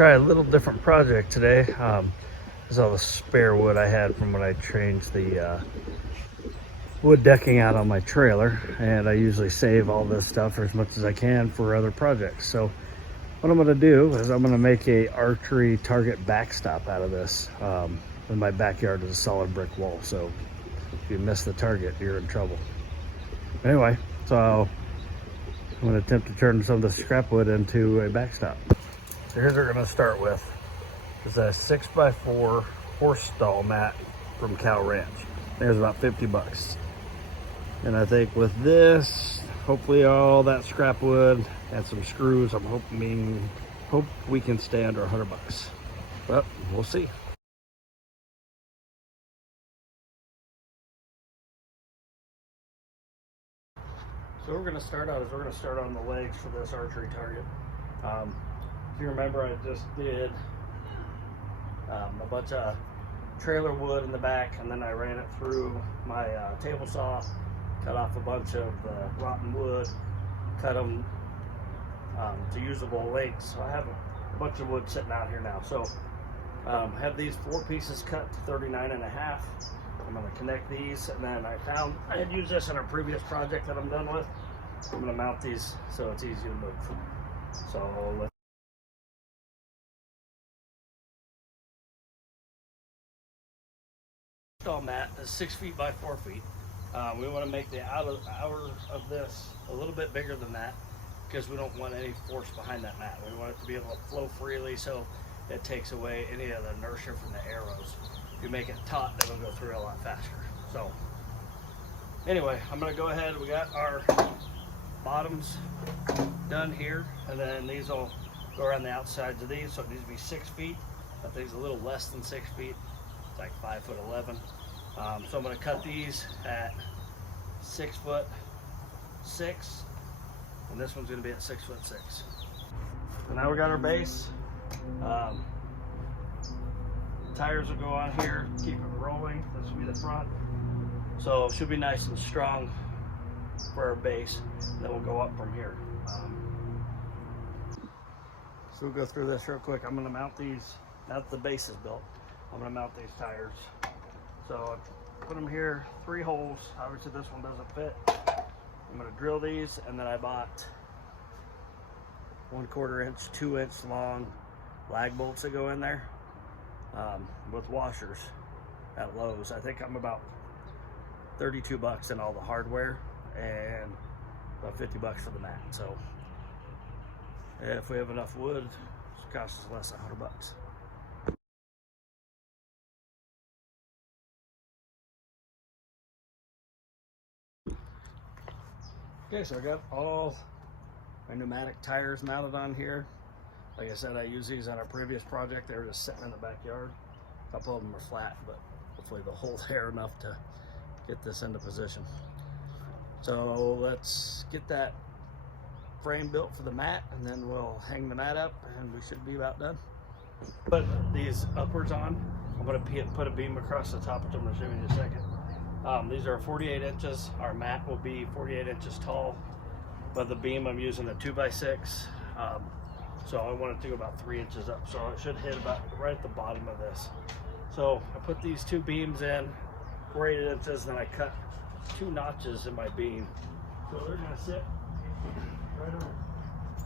try a little different project today. This is all the spare wood I had from when I changed the wood decking out on my trailer, and I usually save all this stuff for as much as I can for other projects. So what I'm going to do is I'm going to make a archery target backstop out of this. In my backyard is a solid brick wall, so if you miss the target, you're in trouble. Anyway, so I'm going to attempt to turn some of the scrap wood into a backstop. So here's what we're going to start with. It's a 6x4 horse stall mat from Cow Ranch. There's about 50 bucks. And I think with this, hopefully all that scrap wood and some screws, hope we can stay under 100 bucks. But we'll see. So we're going to start out on the legs for this archery target. If you remember, I just did a bunch of trailer wood in the back, and then I ran it through my table saw, cut off a bunch of the rotten wood, cut them to usable lengths. So I have a bunch of wood sitting out here now. So I have these 4 pieces cut to 39.5. I'm going to connect these, and then I had used this in a previous project that I'm done with. I'm going to mount these so it's easy to move. So let's stall mat is 6 feet by 4 feet. We want to make the outer of this a little bit bigger than that because we don't want any force behind that mat. We want it to be able to flow freely so it takes away any of the inertia from the arrows. If you make it taut, it'll go through a lot faster. So anyway, I'm going to go ahead. We got our bottoms done here, and then these will go around the outsides of these. So it needs to be 6 feet. That thing's a little less than 6 feet. It's like 5'11". So I'm going to cut these at 6'6", and this one's going to be at 6'6". So now we got our base. Tires will go on here, keep it rolling. This will be the front. So it should be nice and strong for our base. Then we'll go up from here. So we'll go through this real quick. I'm going to mount these, now that the base is built, I'm going to mount these tires. So I put them here, 3 holes. Obviously this one doesn't fit. I'm going to drill these, and then I bought 1/4 inch, 2 inch long lag bolts that go in there. With washers at Lowe's. I think I'm about 32 bucks in all the hardware and about 50 bucks for the mat. So if we have enough wood, it costs us less than 100 bucks. Okay, so I got all my pneumatic tires mounted on here. Like I said, I used these on our previous project. They were just sitting in the backyard. A couple of them are flat, but hopefully they'll hold air enough to get this into position. So let's get that frame built for the mat, and then we'll hang the mat up, and we should be about done. Put these upwards on. I'm going to put a beam across the top, which I'm going to show you in a second. These are 48 inches. Our mat will be 48 inches tall, but the beam I'm using a 2x6. So I want it to go about 3 inches up, so it should hit about right at the bottom of this. So I put these 2 beams in, 48 inches, then I cut 2 notches in my beam. So they're gonna sit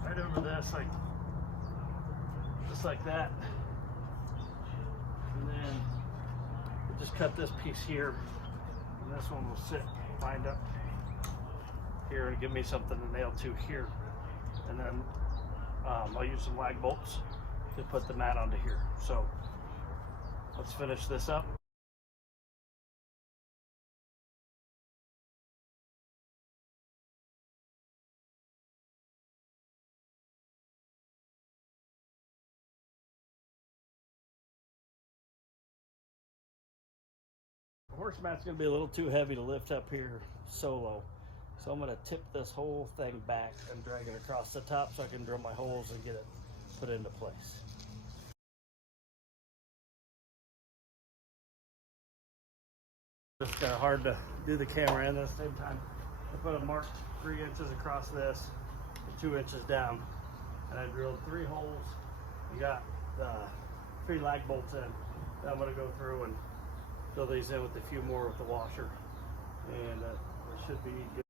right over this, like just like that. And then we'll just cut this piece here, and this one will sit lined up here and give me something to nail to here. And then I'll use some lag bolts to put the mat onto here. So let's finish this up. The horse mat's gonna be a little too heavy to lift up here solo. So I'm gonna tip this whole thing back and drag it across the top so I can drill my holes and get it put into place. It's kind of hard to do the camera in at the same time. I put a mark 3 inches across this and 2 inches down, and I drilled 3 holes. We got 3 lag bolts in. I'm going to go through and fill these in with a few more with the washer, and that should be good.